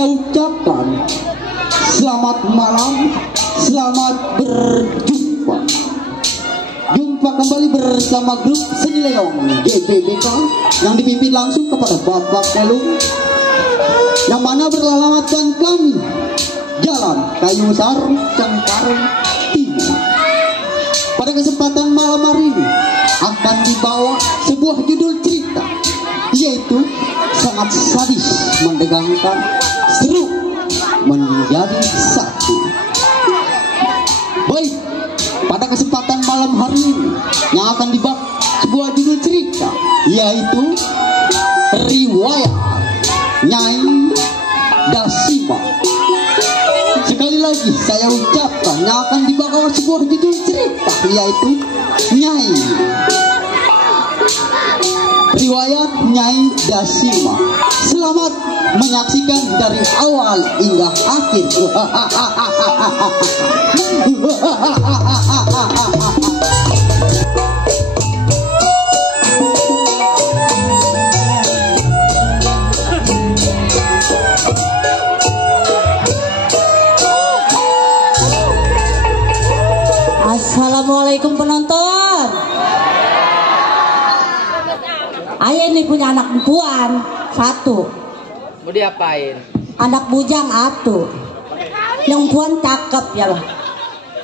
saya ucapkan selamat malam, selamat berjumpa. Jumpa kembali bersama grup Seni Leong GBBK yang dipimpin langsung kepada Bapak Kelung, yang mana beralamatkan kami Jalan Kayu Besar, Cengkareng Timur. Pada kesempatan malam hari ini akan dibawa sebuah judul cerita, yaitu sangat sadis, mendegangkan, seru, menjadi satu. Baik, pada kesempatan malam hari ini yang akan dibawa sebuah judul cerita, yaitu Riwayat Nyai Dasima. Sekali lagi saya ucapkan yang akan dibawa sebuah judul cerita, yaitu Nyai Riwayat Nyai Dasima. Selamat menyaksikan dari awal hingga akhir. Assalamualaikum penonton. Ayah ini punya anak perempuan satu. Mau diapain? Anak bujang atu. Yang perempuan cakep ya lah.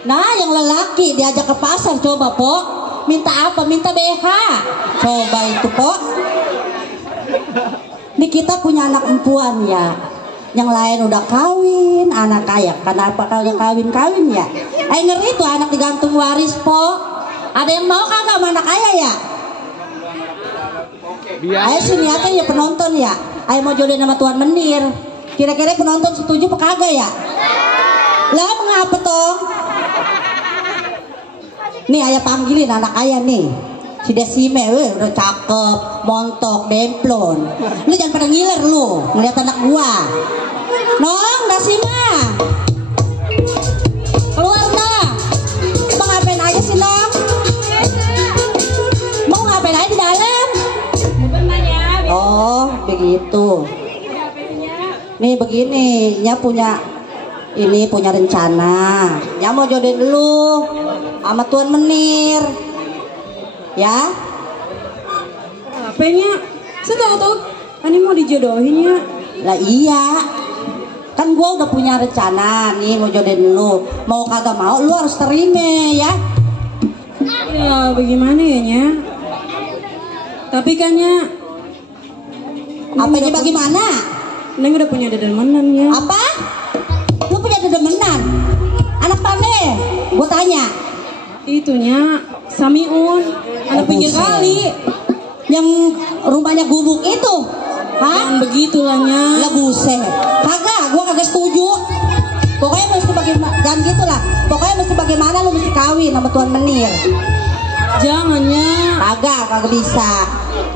Nah yang lelaki diajak ke pasar, coba po. Minta apa? Minta BH. Coba itu po. Ini kita punya anak perempuan ya. Yang lain udah kawin, anak kaya. Kenapa kagak kawin-kawin ya? Ngeri tuh anak digantung waris po. Ada yang mau kagak sama anak kaya ya? Ayo sini aja ya penonton ya. Ayo mau jodohin sama Tuan Menir. Kira-kira penonton setuju apa kagak ya? Lah mengapa toh? Nih ayah panggilin anak ayah nih. Si Desime, udah cakep, montok, demplon. Lu jangan pada ngiler lu, ngeliat anak gua. Nong, Desima, keluar nah. Mau ngapain aja sih Nong? Mau ngapain aja di dalam? Oh, begitu. Nih begini, Nya punya rencana. Nya mau jodohin lu sama Tuan Menir. Ya? Apanya? Saya tahu ani mau dijodohin ya. Lah iya. Kan gua udah punya rencana nih mau jodohin lu. Mau kagak mau lu harus terima ya. Ya bagaimana ya Nya? Tapi kan ya. Apanya bagaimana? Neng udah punya dedemenan ya. Apa? Lu punya dedemenan? Anak pane? Gua tanya. Itunya Samiun, anak pinggir kali. Yang rumahnya gubuk itu. Hah? Yang begitulah Nya. Lah buset. Kagak, gua kagak setuju. Pokoknya mesti bagaimana, jangan gitulah. Pokoknya mesti bagaimana lu mesti kawin sama Tuan Menir. Jangan Nya. Kagak bisa.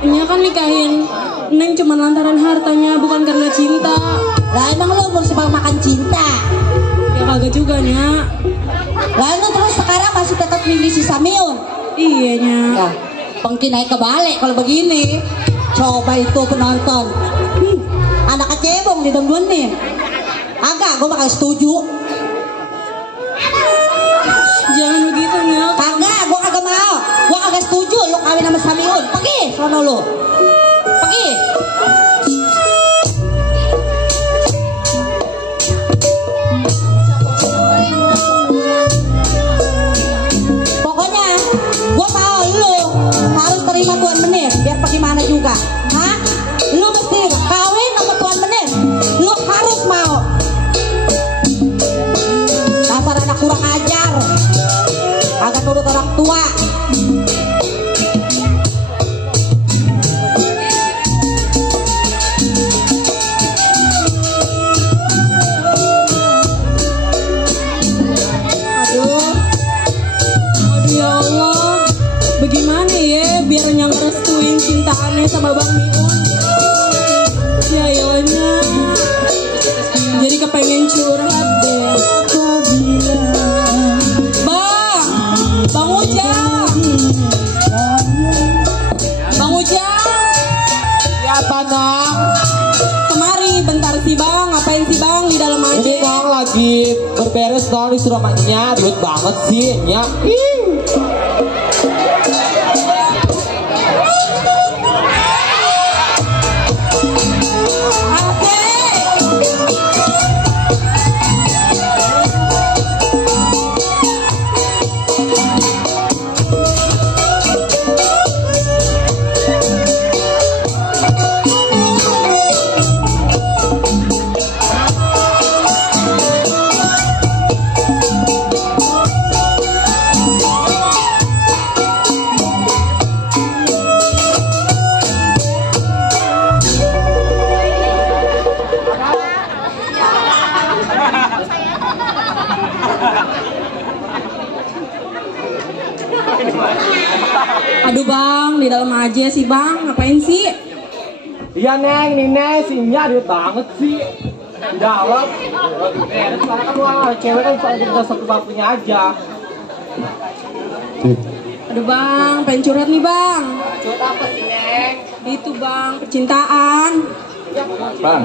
Nya kan nikahin Neng cuma lantaran hartanya, bukan karena cinta. Lah emang lu mesti makan cinta? Ya kagak juga Nya. Lalu terus sekarang masih tetap milih si Samiun? Iya Nya. Nah, pengki naik kebalik kalau begini. Coba itu penonton. Anak kecebong didengdunin. Agak, gue bakal setuju. Jangan begitu Nya. Kagak, gue kagak mau. Gue kagak setuju lu kawin sama Samiun. Pergi, sono lu. Pergi. Pokoknya, gue mau lu harus terima Tuan Menir. Biar bagaimana juga. Hah? Lu mesti kawin sama Tuan Menir. Lu harus mau. Dasar anak kurang ajar. Agak nurut orang tua. Bagaimana ya biar yang restuin cinta aneh sama Bang Miun. Ya yonya. Jadi kepengen curhat deh. Bang Ujang. Bang Ujang. Ya apa Nong? Kemari bentar sih Bang, ngapain sih beres dong disuruh maknya duit banget sih nya. Aduh bang, di dalam aja sih bang, ngapain sih? Iya neng, nih neng, sinya duit banget sih. Di dalam. Sekarang kan wah, cewek kan kita satu bangkunya aja. Aduh bang, pengen curhat nih bang. Curhat apa sih, Neng? Itu bang, percintaan. Bang.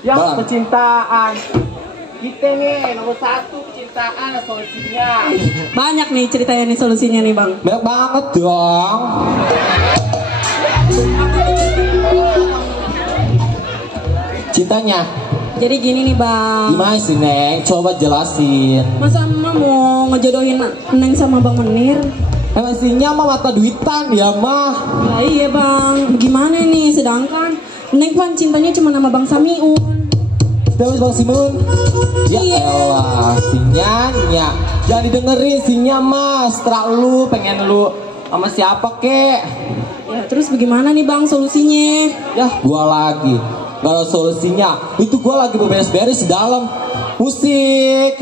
Ya, Bang. percintaan. Kita nih nomor 1 percintaan solusinya. Banyak nih ceritanya nih solusinya nih bang. Banyak banget dong. Cintanya Jadi gini nih bang, gimana sih Neng? Coba jelasin. masa emak mau ngejodohin Neng sama bang Menir? Emang sinya mah mata duitan ya mah. Lah iya bang, gimana nih? Sedangkan Neng kan cintanya cuma sama bang Samiun. Terus Bang Simun. Ya Iya. elah, sinyanya. Jangan didengerin sinya mas. Setelah lu pengen lu sama siapa kek? Ya terus bagaimana nih bang solusinya? Ya gua lagi. Gak ada solusinya. Itu gua lagi beres-beres di dalam. Musik.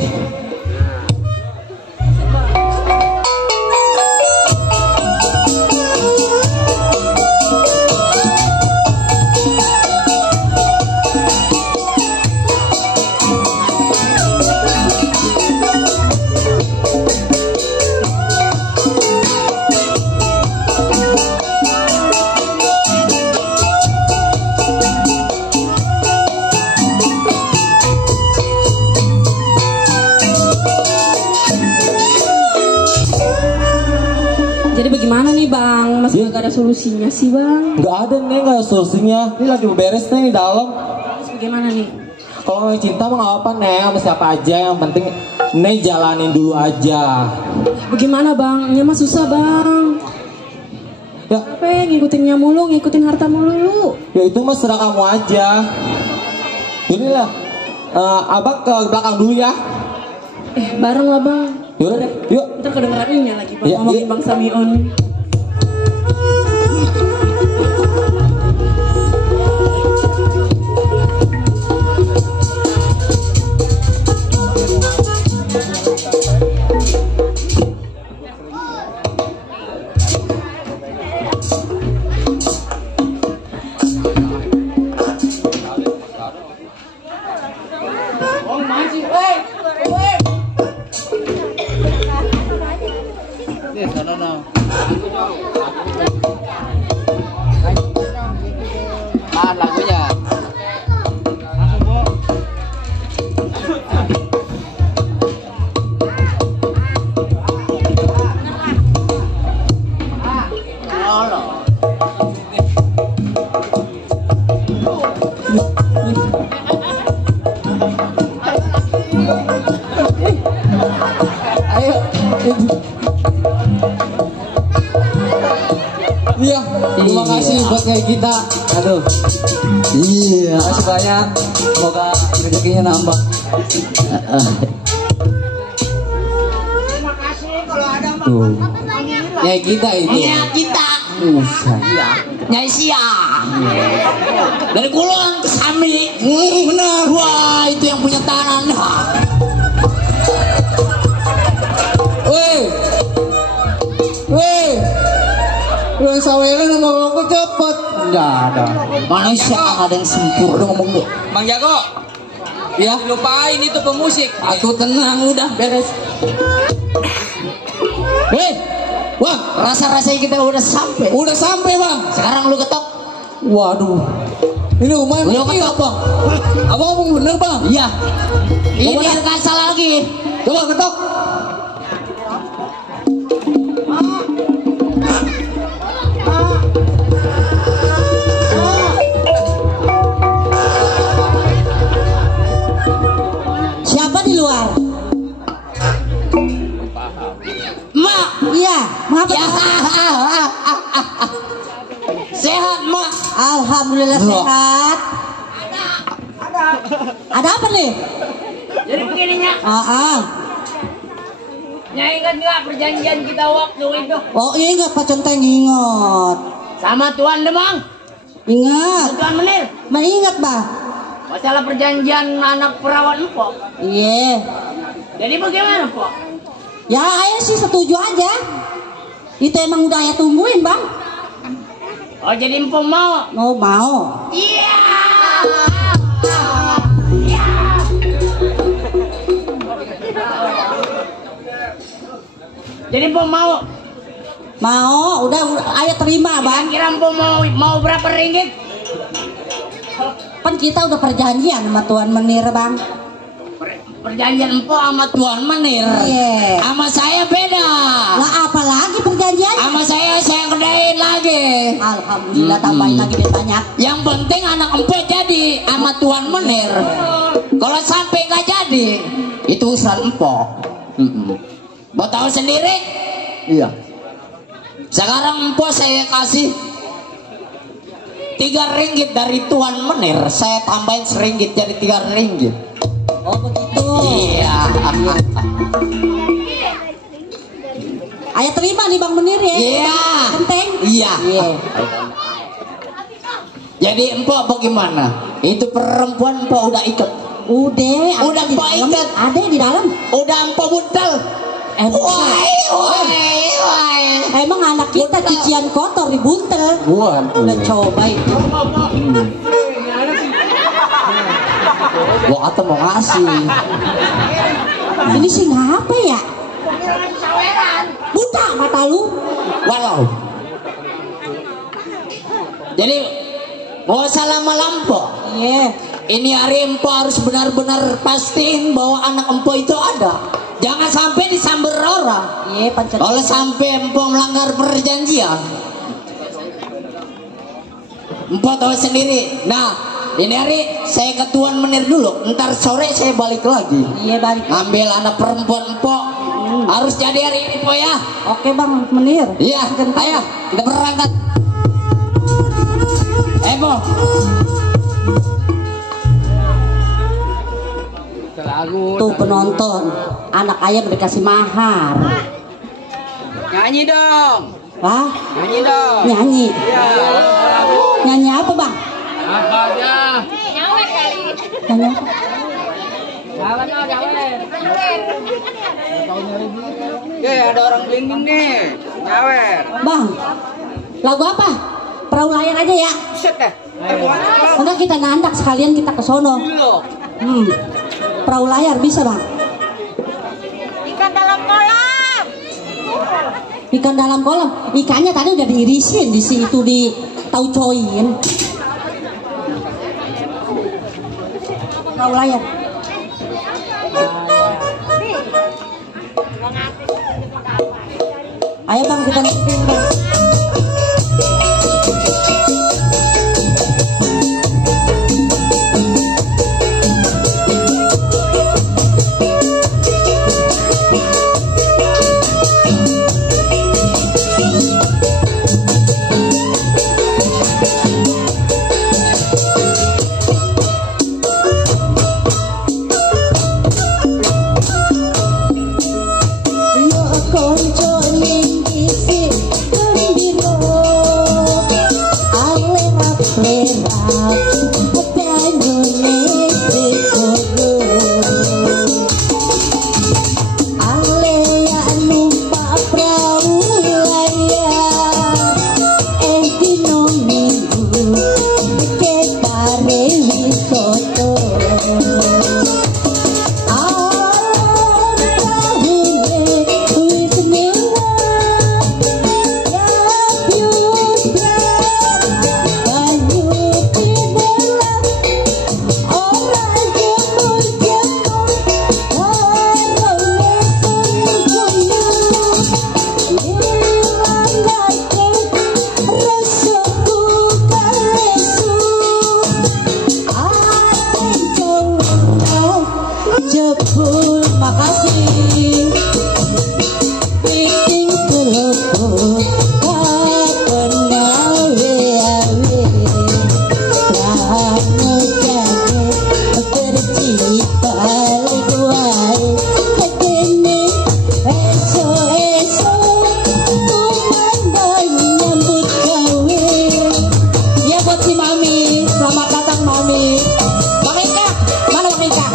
Jadi bagaimana nih bang? Masih Ya. gak ada solusinya sih bang? Gak ada nih, gak ada solusinya. Ini lagi beres nih di dalam. Terus bagaimana nih? Kalau mau cinta mah gak apa nih, sama siapa aja. Yang penting nih jalanin dulu aja. Bagaimana bang? Ya mah susah bang. Ya, Apa ya ngikutinnya mulu, ngikutin harta mulu. ya itu mah serah kamu aja. Inilah, abang ke belakang dulu ya. Bareng lah bang. Yaudah deh, yuk. Ntar kedengerannya lagi bang, Iya, ngomongin iya. bang Samiun. No. Ah, lagunya. Ayo. Iya, terima kasih buat kayak kita. Aduh. Iya. Terima kasih banyak. Semoga rezekinya nambah. Tuh. Nyai kita itu. Iya kita. Nyai Sia. Dari Kulon ke Sami. Benar. Wah itu yang punya tangan. Weh. Weh. Lu yang saweran sama aku cepet. Enggak ada. Manusia ada yang sempurna ngomong lu. Bang Jago. Ya, Lupain itu pemusik. Aku tenang udah beres. hei. Wah, Rasa-rasanya kita udah sampai. udah sampai, Bang. Sekarang lu ketok. Waduh. Ini rumah Lu emang iya ketok. bang. Abang ngomong bener bang. Iya. Ini Coba biar dah. nggak salah lagi. Coba ketok. Siapa di luar? Mak. Iya, mengapa? Ya. Sehat mak. Alhamdulillah Loh. sehat. Ada apa nih? Jadi begininya, Nyai ingat nggak perjanjian kita waktu itu Oh ingat Pak Centeng, ingat. sama Tuan Demang, Ingat. Tuan Menir, Mengingat Bang. masalah perjanjian anak perawan Empok. Iya. Jadi bagaimana Empok? Ya ayah sih setuju aja. Itu emang udah ayah tungguin Bang. Oh jadi Empok mau? Oh mau. Iya. Jadi Empok mau? Mau. Udah ayah terima Bang. Kira Empok mau berapa ringgit? Kan kita udah perjanjian sama Tuan Menir Bang. Perjanjian Empok sama Tuan Menir. Iya. Sama saya beda. Lah apa lagi perjanjiannya? Sama saya gedein lagi. Alhamdulillah tambahin lagi dia banyak. Yang penting anak Empok jadi sama Tuan Menir. Kalau sampai nggak jadi, itu urusan Empok. Mau tahu sendiri? Iya. Sekarang Empok saya kasih 3 ringgit dari Tuan Menir. Saya tambahin seringgit jadi 3 ringgit. Oh begitu. Iya. Ayah terima nih Bang Menir ya. Iya. Centeng. Iya. Iya. Jadi Empok bagaimana? Itu perempuan Empok udah ikat. Udah Udah di Pak dalam. ikat. Ada di dalam. Udah Empok buntal. Wai. Emang anak kita cucian kotor di buntel. Waduh. Udah coba itu. Gua kata mau ngasih. Ini sih ngapa ya? Buta mata lu. Walau. Jadi mau salah Empok. Iya. Ini hari Empok harus benar-benar pastiin bahwa anak Empok itu ada. Jangan sampai disamber orang. Iya pancet. Kalau sampai Empok melanggar perjanjian, Empok tahu sendiri. Nah, ini hari saya ke Tuan Menir dulu. Ntar sore saya balik lagi. Iya balik. Ambil anak perempuan Empok. Harus jadi hari ini Empok ya. Oke Bang Menir. Iya, ayo kita berangkat. Empok. Tuh penonton, anak ayah udah dikasih mahar. Nyanyi dong. Wah, Nyanyi dong. nyanyi. Nyanyi apa Bang? Apa aja? Nyanyi apa? Ada orang gelinding nih. Nyawer. Bang, lagu apa? Perahu layar aja ya. Set deh. Enggak kita nandak sekalian kita ke sono. Perahu layar bisa Bang. Ikan dalam kolam. Ikan dalam kolam. Ikannya tadi udah diirisin di situ di taucoin. Perahu layar. Ayo Bang kita nunjukin Bang. Mami. Bang Ika, mana Bang Ika?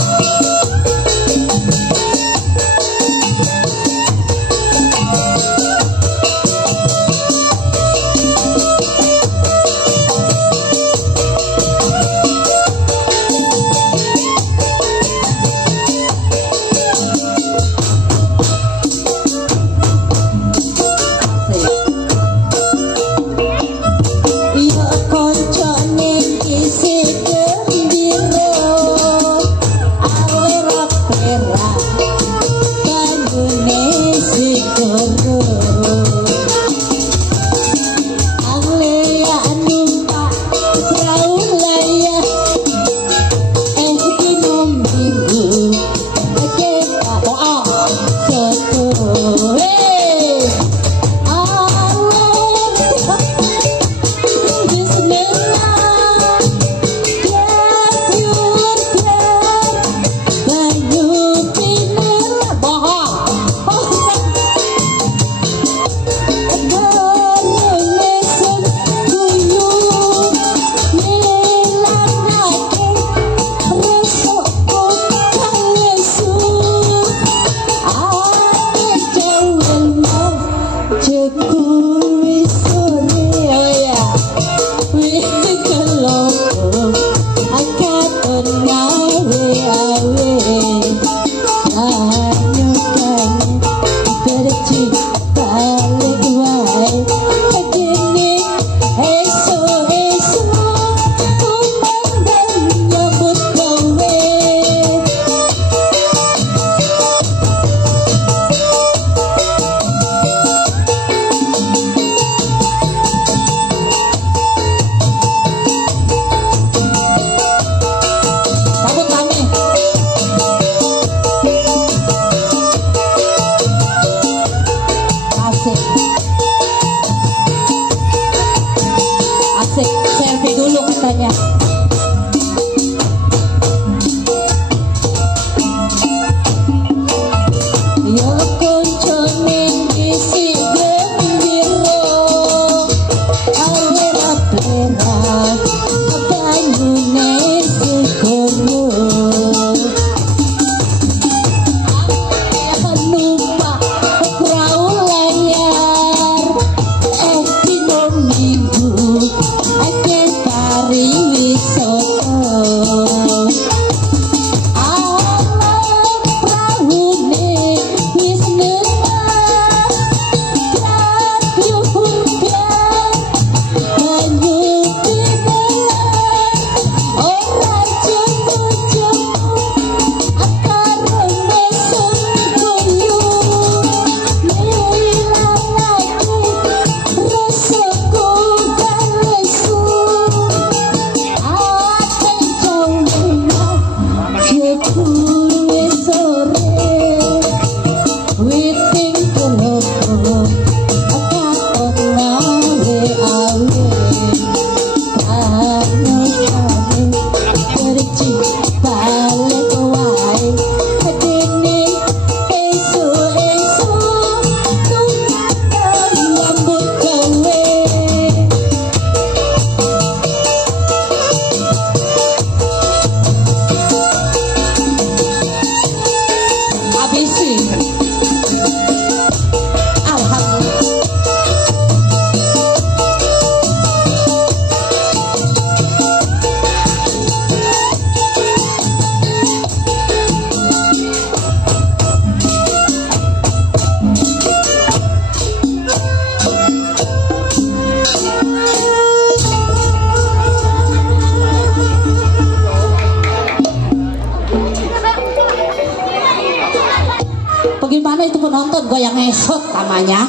Bagaimana itu penonton goyang ngesot namanya?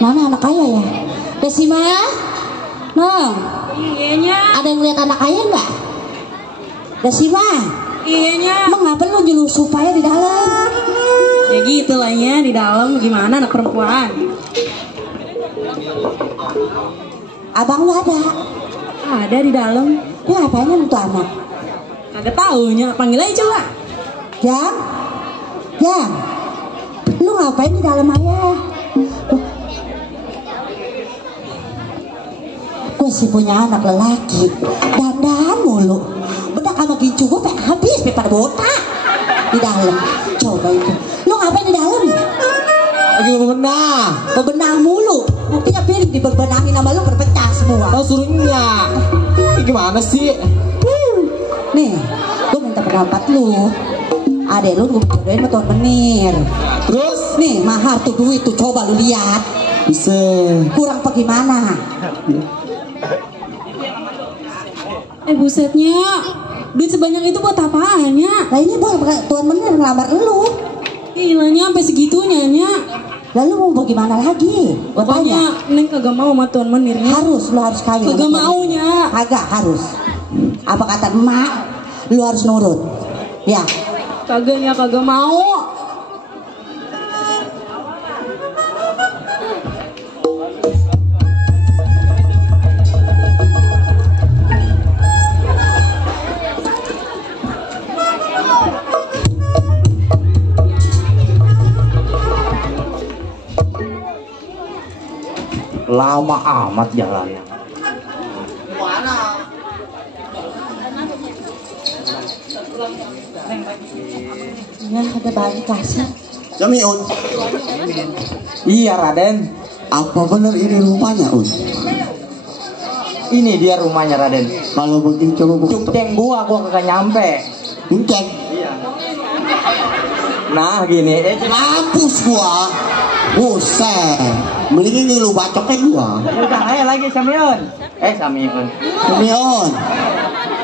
Mana anak kaya ya? Desima? Nong? Iyanya. Ada yang lihat anak kaya nggak? Desima? Iyanya. Emang ngapa lu nyuruh supaya di dalam? Ya gitu lah ya, di dalam gimana anak perempuan? Abang lu ada? Ada di dalam. Lu ngapain lu tuh anak? Kagak taunya, panggil aja coba. Yang? Yang? Lu ngapain di dalam ayah? Gua sih punya anak lelaki, dandan mulu. Bedak sama gincu gue sampai habis pada botak di dalam. Coba itu, lu ngapain di dalam? Lagi bebenah. Bebenah mulu, buktinya piring diberbenahin sama lu berpecah semua. Tahu suruhnya. Gimana sih? Nih, gue minta pendapat lu. Adek lu gue jodohin sama Tuan Menir. Terus? Nih, mahar tuh duit tuh, coba lu lihat. Bisa. Kurang apa gimana? Busetnya, duit sebanyak itu buat apaan ya? Nah ini buat Tuan Menir ngelamar lu. Gilanya sampai segitunya nya. Lalu mau bagaimana lagi? Gua tanya. Pokoknya Neng kagak mau sama Tuan Menirnya. Harus, lu harus kawin. Kagak maunya. Agak harus. Apa kata emak? Lu harus nurut. Ya. Kagaknya kagak mau. Lama amat jalannya. Ya, ada balik kasih. Jamiun. Iya Raden. Apa benar ini rumahnya, Un? Ini dia rumahnya Raden. Kalau begini coba buka. Cungceng gua kagak nyampe. Bunceng. Nah gini. Mampus gua. Buset. Mending ini lu bacoknya gua. Udah ayo lagi Samion. Samion. Jamiun.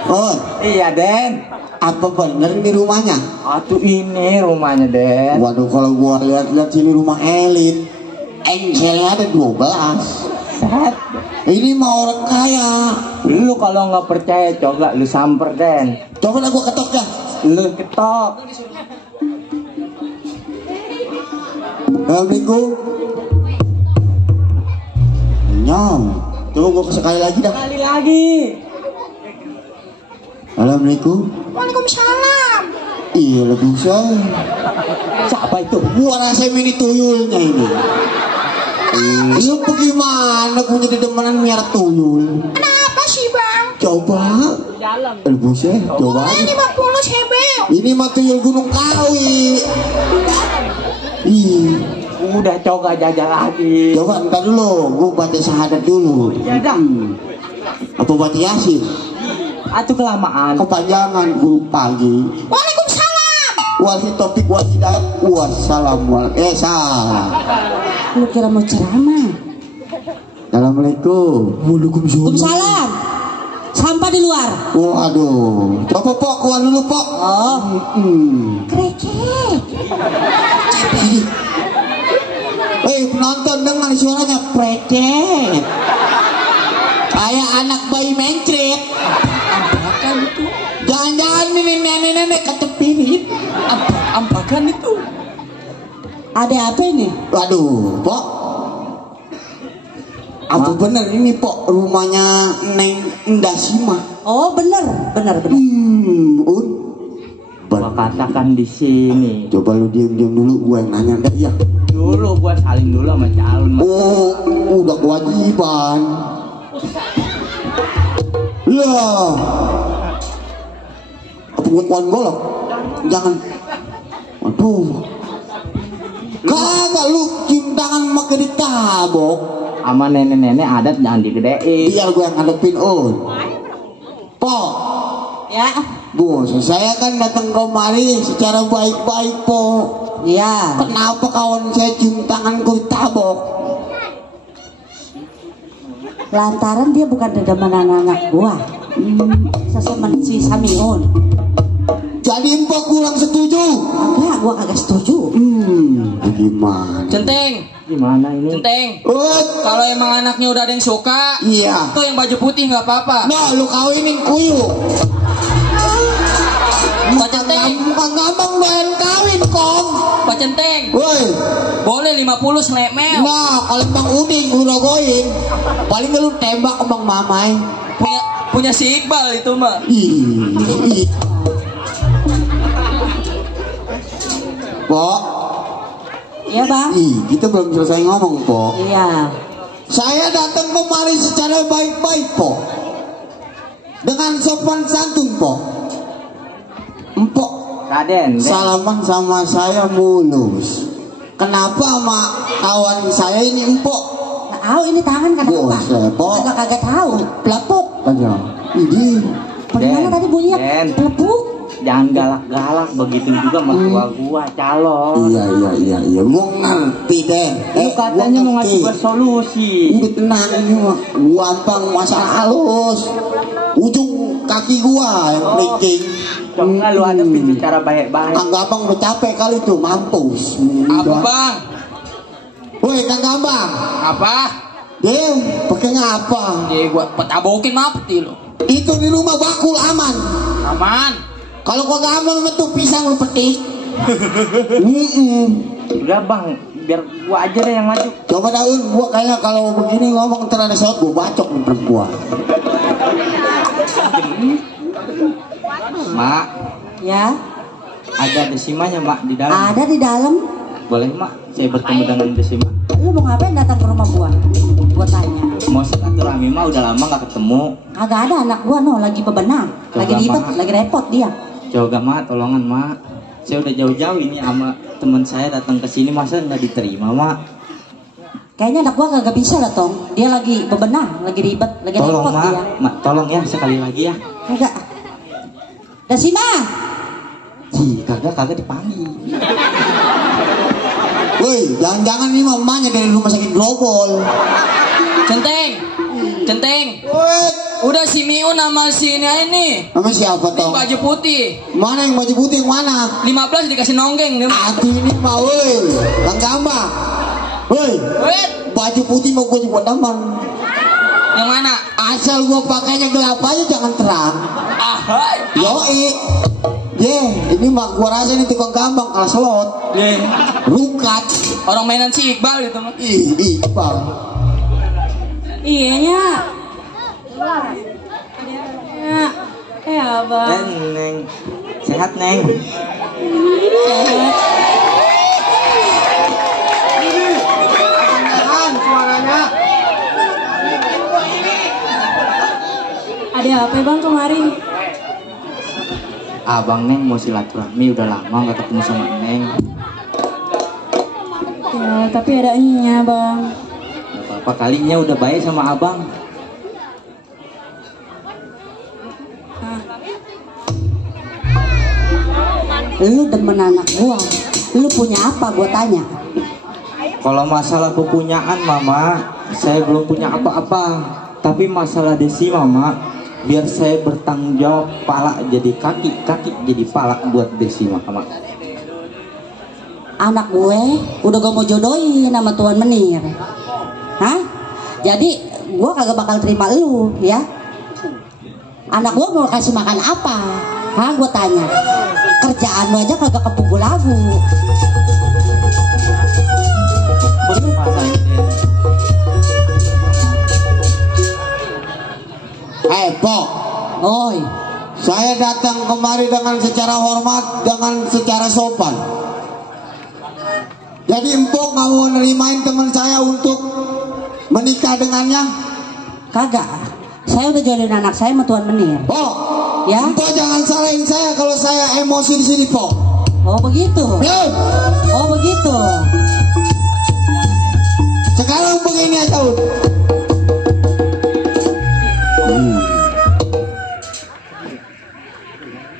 Un, Iya Den. apa benar ini rumahnya? Atuh ini rumahnya Den. Waduh, kalau gua lihat-lihat sini rumah elit. Engselnya ada 12. Set. Ini mah orang kaya. Lu kalau nggak percaya coba lu samper Den. Coba lah gua ketok ya. Lu ketok. Assalamualaikum. Nyam. Coba gua sekali lagi dah. Kali lagi. Assalamualaikum. Waalaikumsalam. Iya lebih usah. Siapa itu? Gua rasa ini tuyulnya ini. Lu bagaimana punya dedemenan miara tuyul? Kenapa sih bang? Coba. Lebih usah. Coba aja. 50 sebel. Ini mah tuyul Gunung Kawi. Ih. Udah coba jajal lagi. Coba entar dulu, gua baca syahadat dulu. Ya dah. Apa baca yasin? Atuh kelamaan. Kepanjangan guru pagi. Waalaikumsalam. Wasi topik wasidah. Wassalamualaikum. Salam. Lu kira mau ceramah? Assalamualaikum. Waalaikumsalam. Sampah di luar. Waduh. Coba pok keluar dulu pok. Oh, krecek. Penonton dengar suaranya precet. Kayak anak bayi mencret. Jangan-jangan ini nenek-nenek ketepirit. Ampakan itu. Ada apa ini? Waduh, pok. Apa bener ini pok rumahnya Neng Indasima? Oh, bener. Un. Gua katakan di sini. Coba lu diam-diam dulu, gua yang nanya enggak ya? Dulu gua saling dulu sama calon. Oh, udah kewajiban. Lah. Apa kawan golok? Jangan. Aduh. Kagak lu cium tangan makin ditabok. Sama nenek-nenek adat jangan digedein. Biar gue yang ngadepin Un. Pok. Ya. Bos, saya kan datang kemari secara baik-baik, Pok. Iya. Kenapa kawan saya cium tanganku ditabok? Lantaran dia bukan dedemenan anak gua. Sesemen si Samiun. Jadi Empok kurang setuju. Agak, gua kagak setuju. Gimana? Centeng, Gimana ini? centeng. Kalau emang anaknya udah ada yang suka, Iya. tuh yang baju putih nggak apa-apa. Nah, lu kawinin kuyu. Pak Centeng, Bukan gampang doyan kawin, Kong. Pak Centeng, Woi. boleh 50 selemel. Nah, kalau Bang Udin lu rogoin, paling lu tembak ke Bang Mamai. Punya si Iqbal itu mah. Ih. Pok. Iya, Bang. Kita belum selesai ngomong, Pok. Iya. Saya datang kemari secara baik-baik po, dengan sopan santun po. Empok Raden, salaman sama saya mulus. Kenapa sama kawan saya ini empok? Tahu ini tangan kenapa? Bos, Kagak tahu. pelapuk aja. Ini Bagaimana tadi bunyinya? Den. Pelepuk. jangan galak-galak, begitu juga mertua gua calon. Iya. Gua ngerti deh. Lu katanya mau ngasih gua solusi. Udah tenang ini mah. Gampang masalah halus. Ujung kaki gua yang pelinting. Coba lu hadapin secara baik-baik. Kang Gabang udah capek kali tuh, mampus. Apa bang? Woi Kang Gabang. Apa? Dia pakai ngapa? Ya gua petabokin mati lo. Itu di rumah bakul aman. Aman. Kalau kagak aman tuh pisang lu petik. Udah bang, biar gua aja deh yang maju. Coba daun, gua kayaknya kalau begini ngomong ntar ada saat gua bacok nih perempuan. Mak, Ya, ada desimanya mak di dalam. ada di dalam. Boleh mak, saya bertemu dengan desima. Lu mau ngapain datang ke rumah gua? Gua tanya. Mau silaturahmi mah udah lama gak ketemu. Kagak ada anak gua lagi bebenah, lagi Coba, ribet, Mak. lagi repot dia. Coba mak, tolongan mak. Saya udah jauh-jauh ini sama teman saya datang ke sini, masa nggak diterima mak? Kayaknya anak gua kagak bisa lah Tong. Dia lagi bebenah, lagi ribet, lagi Tolong repot mak, dia. mak tolong ya sekali lagi ya. Kagak. Dasima. Kagak dipanggil. Woi, jangan-jangan ini mamanya dari rumah sakit Grogol. Centeng. Woi, Udah si Miun sama si ini. nama siapa toh? Baju putih. Mana yang baju putih yang mana? 15 dikasih nonggeng nih. Aduh ini mah woi, Kang Gambang. Woi, Wait, baju putih mau gue buat teman. yang mana? Asal gue pakainya gelap aja jangan terang. Ahai. Yoi. Ini mah gua rasa ini tukang Gambang kalah slot. Rukat. Orang mainan si Iqbal itu mah. Iqbal. Iyanya. Abang. Neng, sehat neng. Ada apa bang kemarin? Abang neng mau silaturahmi udah lama nggak ketemu sama neng. Ya, tapi ada enya bang. Gak apa-apa, kalinya udah baik sama abang. Lu demen anak gua. Lu punya apa gua tanya? Kalau masalah kepunyaan mama, saya belum punya apa-apa. Tapi masalah desi mama, biar saya bertanggung jawab, pala jadi kaki, kaki jadi pala buat desi mama. Anak gue udah gua mau jodohin sama Tuan Menir. Hah? Jadi gua kagak bakal terima lu, ya. Anak gua mau kasih makan apa? Hah, gua tanya. Kerjaan lu aja kagak kepukul lagu. Bagaimana ini? Pok. Oi, Saya datang kemari dengan secara hormat, dengan secara sopan. Jadi empok nggak mau nerimain teman saya untuk menikah dengannya? kagak. Saya udah jodohin anak saya sama Tuan Menir. Pok, Ya? empok jangan salahin saya kalau saya emosi di sini, Pok. Oh begitu. Belum. Oh begitu. Sekarang begini aja, Ud.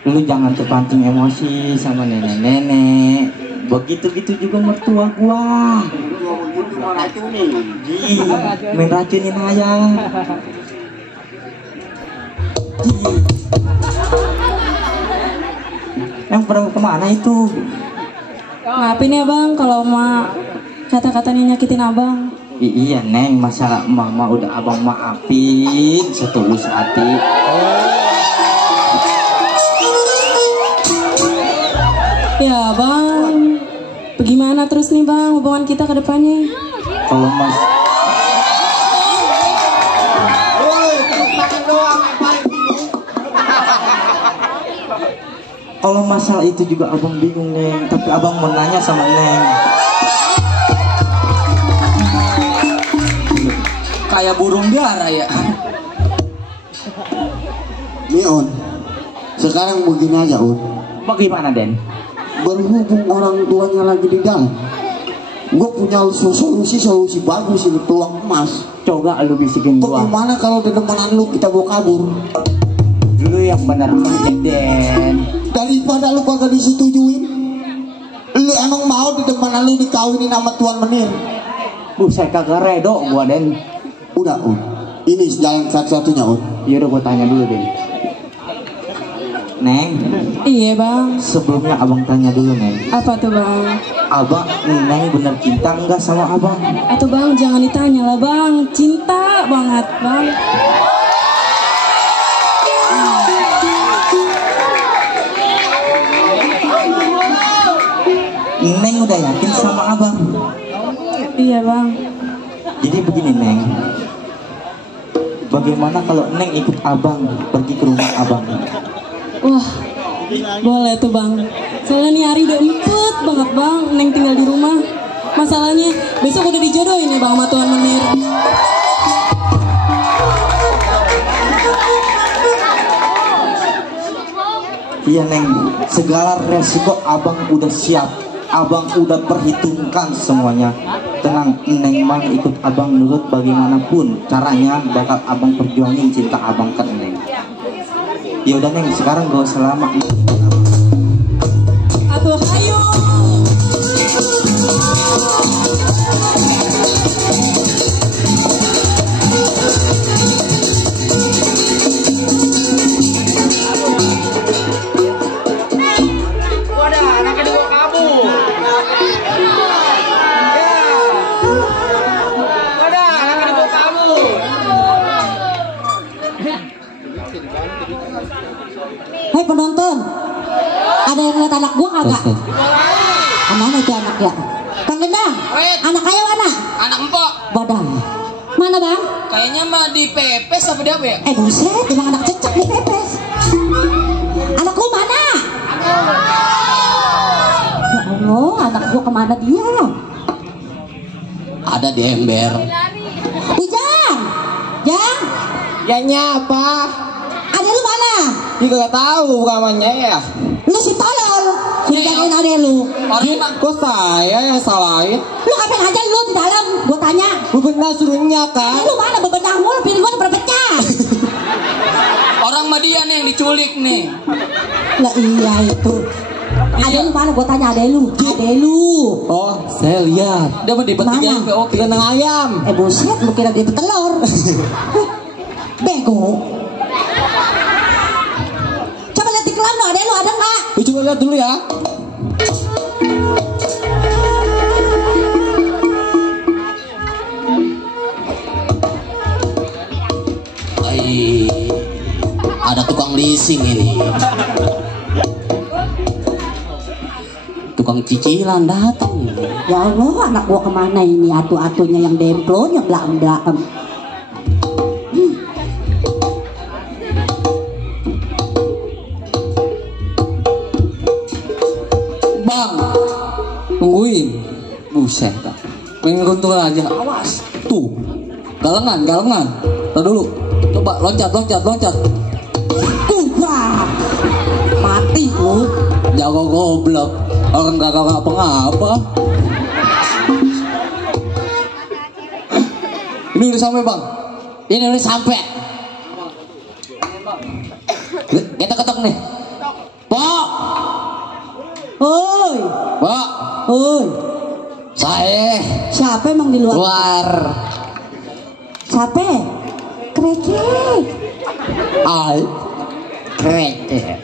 Lu jangan terpancing emosi sama nenek-nenek. Begitu-gitu juga mertua gua. Main racunin aja. Yang pernah kemana itu? Maafin ya bang kalau mak kata-katanya nyakitin abang. Iya neng, masalah mama udah abang maafin setulus hati. Ya bang, bagaimana terus nih bang hubungan kita ke depannya? Kalau mas Kalau masalah itu juga abang bingung neng, tapi abang mau nanya sama neng. kayak burung dara ya. Nih On, sekarang begini aja On. Bagaimana Den? Berhubung orang tuanya lagi di dalam, gue punya solusi bagus ini, peluang emas. Coba lu bisikin gua. Bagaimana kalau dedemenan lu kita bawa kabur? Dulu yang benar aja Den. Daripada lu kagak disetujuin, lu emang mau dedemenan lu dikawinin sama Tuan Menir? Saya kagak redo gua Den. Udah On, ini jalan satu-satunya On. Yaudah gua tanya dulu Den. Neng, Iya bang. sebelumnya abang tanya dulu Neng. Apa tuh bang? Abang, Neng bener cinta enggak sama abang? Atau bang jangan ditanya lah bang. Cinta banget bang. Neng udah yakin sama abang? Iya bang. Jadi begini Neng, bagaimana kalau Neng ikut abang pergi ke rumah abang? Wah, boleh tuh bang. Soalnya nih hari udah empet banget bang. Neng tinggal di rumah. Masalahnya besok udah dijodohin ya bang sama Tuan Menir. Iya Neng, segala resiko abang udah siap, abang udah perhitungkan semuanya. Tenang, Neng mah ikut abang nurut bagaimanapun caranya bakal abang perjuangin cinta abang ke Neng. Ya udah Neng, sekarang gak usah lama. Atuh hayo. Hei penonton, ada yang lihat anak gua kagak? Mana itu anak ya? Kang Gendang, anak kayu mana? Anak empok. Badang. Mana bang? Kayaknya mah di pepes apa dia apa ya? Buset, emang anak cecek nih pepes. Anak gua mana? Ya Allah, anak gua kemana dia? Ada di ember. Ujang, Jang, Ya nyapa? ada lu mana? Juga gak tahu namanya ya. Lu si tolol, si jagain ade lu. Orang mah Kok saya yang salahin? Lu ngapain aja lu di dalam? Gua tanya. Bebenah suruhnya kan? Lu mana bebenah mulu, pilih gua udah pecah. orang mah dia nih yang diculik nih. Lah iya itu. Ade lu mana? Gua tanya ade lu. Ade lu. Oh, saya lihat. Dia mah di Mana? petinya oke. Kandang ayam. Buset, lu kira dia telur. Bego. Coba lihat di kelam lu, ade lu ada nggak? Coba lihat dulu ya. Ai, ada tukang leasing ini. Tukang cicilan datang ini. Ya Allah, anak gua kemana ini? Atu-atunya yang demplon, yang belakang-belakang. Bang, tungguin. Buset, pengen keuntungan aja. Awas, tuh, galengan. Tahu dulu, coba loncat. Wah, mati lu. Jago goblok, orang gak ngapa-ngapa. Ini udah sampai bang. Ini udah sampai. Kita ketok nih. Pok, Oi, Pok, oi. saya Siapa emang di luar? luar. Siapa? Krekek. Al, kreket.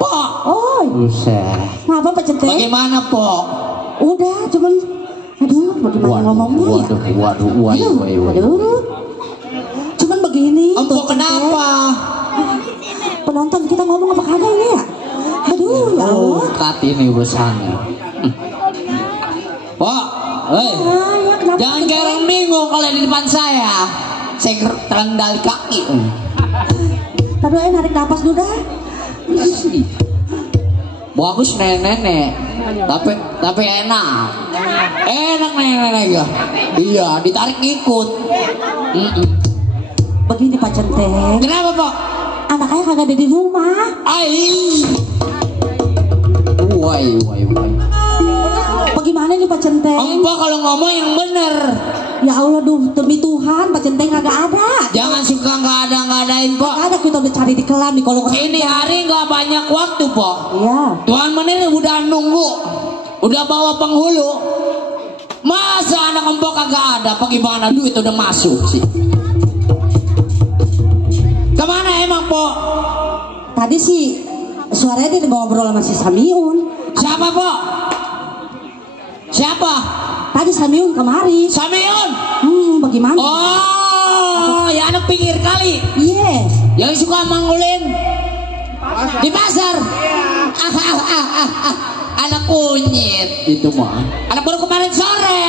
Pok, Oi, buset. ngapa pecete? Bagaimana Pok? Udah, cuman aduh, bagaimana ngomongnya ya? Aduh. Cuman begini. Empok tuh, kenapa? Penonton kita ngomong apa kagak ini ya? Aduh, ya Allah. Kat ini urusannya. Pok, hei. Ah, ya, kenapa? Jangan kayak orang bingung kalau di depan saya. Saya terendal kaki. Taduh, narik napas dulu dah. Bagus nenek-nenek. Tapi enak nih ya. Iya, ditarik ngikut. Begini Pak Centeng. Kenapa, Pak? Anak ayah kagak ada di rumah. Wai. Bagaimana nih Pak Centeng? Empok kalau ngomong yang bener. Ya Allah, demi Tuhan Pak Centeng kagak ada. Jangan suka nggak ada-ngadain, Pak. Kagak ada, kita udah cari di kelam di kolong. Ini hari nggak banyak waktu, Pak. Iya. Tuan Menir udah nunggu, udah bawa penghulu. Masa anak empok kagak ada? Bagaimana duit udah masuk sih? Kemana emang, Pok? Tadi sih suaranya dia ngobrol sama si Samiun. Siapa, Pok? Siapa? Tadi Samiun kemari. Samiun? Bagaimana? Oh, ya anak pinggir kali. Iya. Yang suka manggulin di pasar. Anak kunyit itu mah. Anak baru kemarin sore.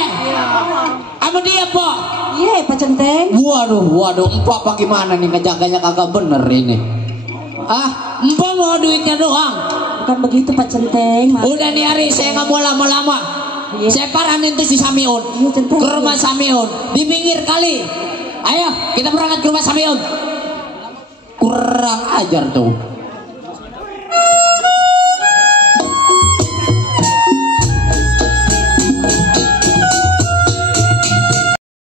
Sama dia, Pok. Iya, Pak Centeng. Waduh, empok bagaimana nih ngejaganya kagak bener ini. Empok mau duitnya doang. Bukan begitu Pak Centeng. Udah nih hari saya nggak mau lama-lama. Iya. Saya paranin tuh si Samiun. Iya, Centeng. Ke rumah Samiun di pinggir kali. Ayo kita berangkat ke rumah Samiun. Kurang ajar tuh.